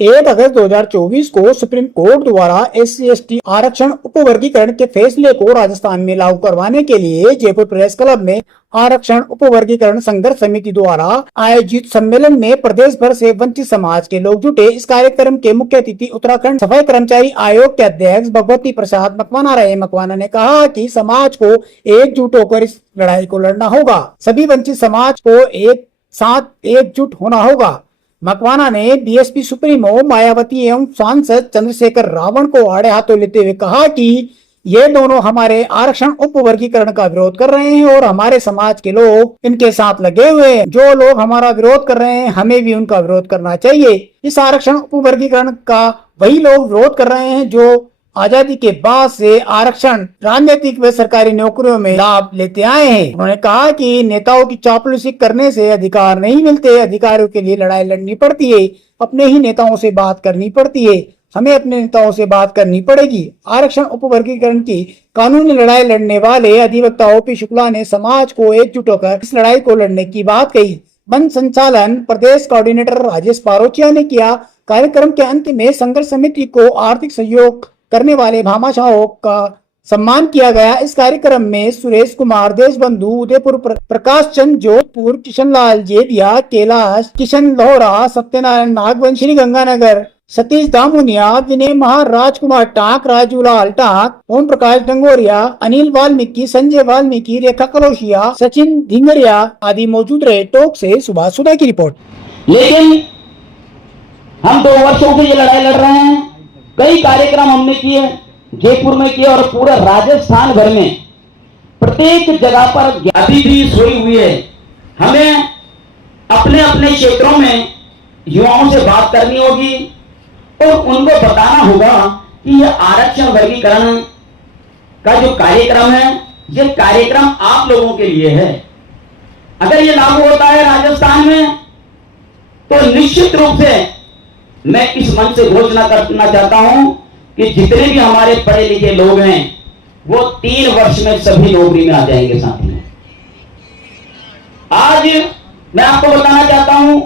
1 अगस्त 2024 को supreme court द्वारा SC/ST आरक्षण उपवर्गीकरण के फैसले को राजस्थान में लागू करवाने के लिए जयपुर प्रेस क्लब में आरक्षण उपवर्गीकरण संघर्ष समिति द्वारा आयोजित सम्मेलन में प्रदेश भर से वंचित समाज के लोग जुटे। इस कार्यक्रम के मुख्य अतिथि उत्तराखंड सफाई कर्मचारी आयोग के अध्यक्ष भगवती प्रसाद मकवाना रहे। मकवाना ने कहा कि समाज को एकजुट होकर इस लड़ाई को लड़ना होगा। सभी वंचित समाज को एक साथ एकजुट होना होगा। मकवाना ने बीएसपी सुप्रीमो मायावती एवं सांसद चंद्रशेखर रावण को आड़े हाथों लेते हुए कहा कि ये दोनों हमारे आरक्षण उपवर्गीकरण का विरोध कर रहे हैं और हमारे समाज के लोग इनके साथ लगे हुए हैं। जो लोग हमारा विरोध कर रहे हैं, हमें भी उनका विरोध करना चाहिए। इस आरक्षण उपवर्गीकरण का वही लोग विरोध कर रहे हैं जो आजादी के बाद से आरक्षण राजनीतिक व सरकारी नौकरियों में लाभ लेते आए हैं। उन्होंने कहा कि नेताओं की चापलूसी करने से अधिकार नहीं मिलते, अधिकारों के लिए लड़ाई लड़नी पड़ती है, अपने ही नेताओं से बात करनी पड़ती है। हमें अपने नेताओं से बात करनी पड़ेगी। आरक्षण उपवर्गीकरण की कानूनी लड़ाई लड़ने वाले अधिवक्ता OP शुक्ला ने समाज को एकजुट होकर इस लड़ाई को लड़ने की बात कही। बंद संचालन प्रदेश कोऑर्डिनेटर राजेश पारोचिया ने किया। कार्यक्रम के अंत में संघर्ष समिति को आर्थिक सहयोग करने वाले भामाशाहों का सम्मान किया गया। इस कार्यक्रम में सुरेश कुमार देशबंधु उदयपुर, प्रकाश चंद जोधपुर, किशन लाल जेदिया, कैलाश, किशन लोहरा, सत्यनारायण नागवंश, श्री गंगानगर, सतीश दामुनिया, विनय महार, राजकुमार टाक, राजूलाल टाक, ओम प्रकाश डंगोरिया, अनिल वाल्मीकि, संजय वाल्मीकि, रेखा कलोशिया, सचिन धिंगरिया आदि मौजूद रहे। टोक से सुभाष सुधा की रिपोर्ट। लेकिन हम 2 वर्षों से ये लड़ाई लड़ रहे हैं। कई कार्यक्रम हमने किए, जयपुर में किए और पूरे राजस्थान भर में प्रत्येक जगह पर ज्ञाति भी सोई हुई है। हमें अपने अपने क्षेत्रों में युवाओं से बात करनी होगी और उनको बताना होगा कि यह आरक्षण वर्गीकरण का जो कार्यक्रम है, यह कार्यक्रम आप लोगों के लिए है। अगर यह लागू होता है राजस्थान में तो निश्चित रूप से मैं इस मंच से घोषणा करना चाहता हूं कि जितने भी हमारे पढ़े लिखे लोग हैं वो 3 वर्ष में सभी नौकरी में आ जाएंगे। साथ में आज मैं आपको बताना चाहता हूं,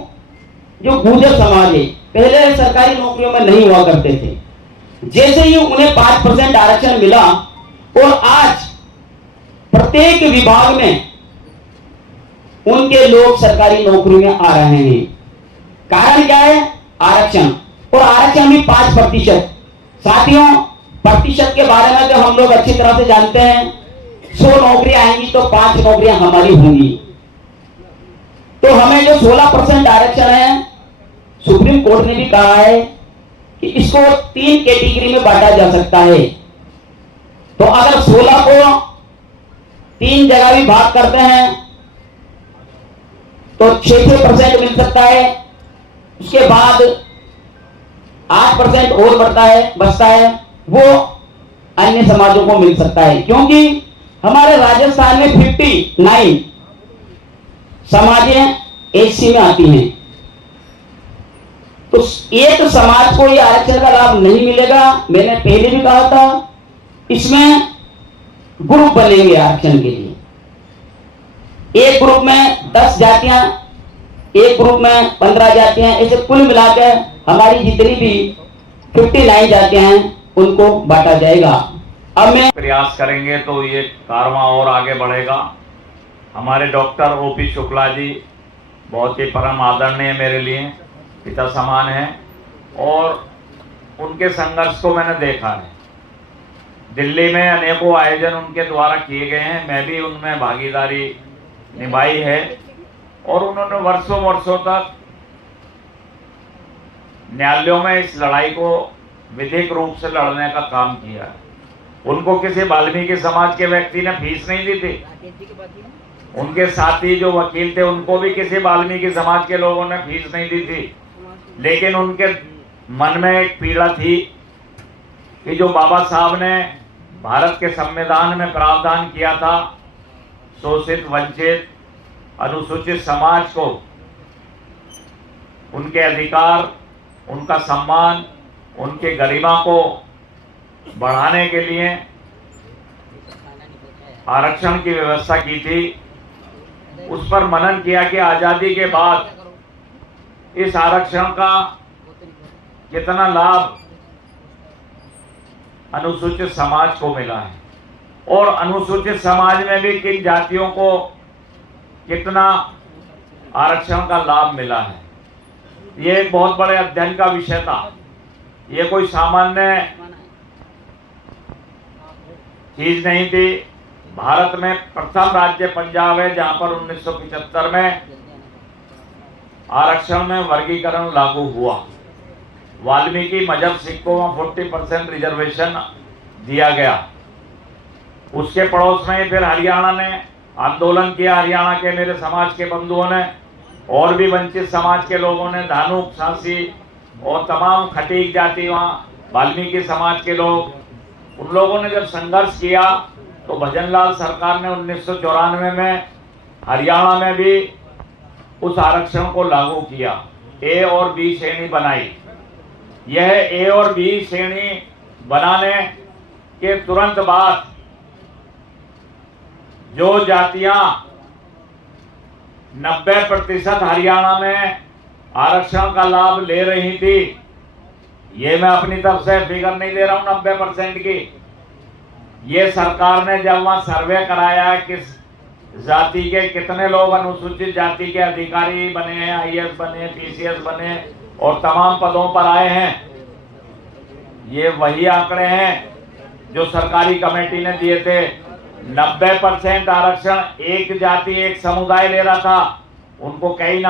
जो गुर्जर समाज है पहले सरकारी नौकरियों में नहीं हुआ करते थे। जैसे ही उन्हें 5% आरक्षण मिला और आज प्रत्येक विभाग में उनके लोग सरकारी नौकरी में आ रहे हैं। कारण क्या है? आरक्षण। और आरक्षण भी 5%। साथियों, प्रतिशत के बारे में तो हम लोग अच्छी तरह से जानते हैं। 100 नौकरियां आएंगी तो 5 नौकरियां हमारी होंगी। तो हमें जो 16% आरक्षण है, सुप्रीम कोर्ट ने भी कहा है कि इसको 3 कैटेगरी में बांटा जा सकता है। तो अगर 16 को 3 जगह भी भाग करते हैं तो 6% मिल सकता है। उसके बाद 8% और बचता है, वो अन्य समाजों को मिल सकता है। क्योंकि हमारे राजस्थान में 59 समाजें SC में आती हैं। तो एक समाज को यह आरक्षण का लाभ नहीं मिलेगा। मैंने पहले भी कहा था, इसमें ग्रुप बनेंगे आरक्षण के लिए। एक ग्रुप में 10 जातियां, एक ग्रुप में 15 जातियां, ऐसे कुल मिलाकर हमारी जितनी भी 59 जातियां हैं उनको बांटा जाएगा। अब मैं प्रयास करेंगे तो ये कारवां और आगे बढ़ेगा। हमारे डॉक्टर OP शुक्ला जी बहुत ही परम आदरणीय मेरे लिए पिता समान हैं और उनके संघर्ष को मैंने देखा है। दिल्ली में अनेकों आयोजन उनके द्वारा किए गए हैं, मैं भी उनमें भागीदारी निभाई है और उन्होंने वर्षों तक न्यायालयों में इस लड़ाई को विधिक रूप से लड़ने का काम किया है। उनको किसी वाल्मीकि समाज के व्यक्ति ने फीस नहीं दी थी। उनके साथी जो वकील थे उनको भी किसी वाल्मीकि समाज के लोगों ने फीस नहीं दी थी। लेकिन उनके मन में एक पीड़ा थी कि जो बाबा साहब ने भारत के संविधान में प्रावधान किया था, शोषित, वंचित, अनुसूचित समाज को उनके अधिकार, उनका सम्मान, उनके गरिमा को बढ़ाने के लिए आरक्षण की व्यवस्था की थी। उस पर मनन किया कि आजादी के बाद इस आरक्षण का कितना लाभ अनुसूचित समाज को मिला है और अनुसूचित समाज में भी किन जातियों को कितना आरक्षण का लाभ मिला है। ये एक बहुत बड़े अध्ययन का विषय था। ये कोई सामान्य चीज नहीं थी। भारत में प्रथम राज्य पंजाब है जहां पर 1975 में आरक्षण में वर्गीकरण लागू हुआ। वाल्मीकि मजहब सिख को 40% रिजर्वेशन दिया गया। उसके पड़ोस में फिर हरियाणा ने आंदोलन किया। हरियाणा के मेरे समाज के बंधुओं ने और भी वंचित समाज के लोगों ने, धानुक, सांसी और तमाम खटीक जाति, वहाँ वाल्मीकि समाज के लोग, उन लोगों ने जब संघर्ष किया तो भजनलाल सरकार ने 1994 में हरियाणा में भी उस आरक्षण को लागू किया। ए और बी श्रेणी बनाई। यह ए और बी श्रेणी बनाने के तुरंत बाद जो जातियां 90% हरियाणा में आरक्षण का लाभ ले रही थी, ये मैं अपनी तरफ से फिगर नहीं दे रहा हूं 90% की, ये सरकार ने जब वहां सर्वे कराया किस जाति के कितने लोग अनुसूचित जाति के अधिकारी बने हैं, आईएएस बने, पीसीएस बने और तमाम पदों पर आए हैं, ये वही आंकड़े हैं जो सरकारी कमेटी ने दिए थे। 90% आरक्षण एक जाति एक समुदाय ले रहा था, उनको कई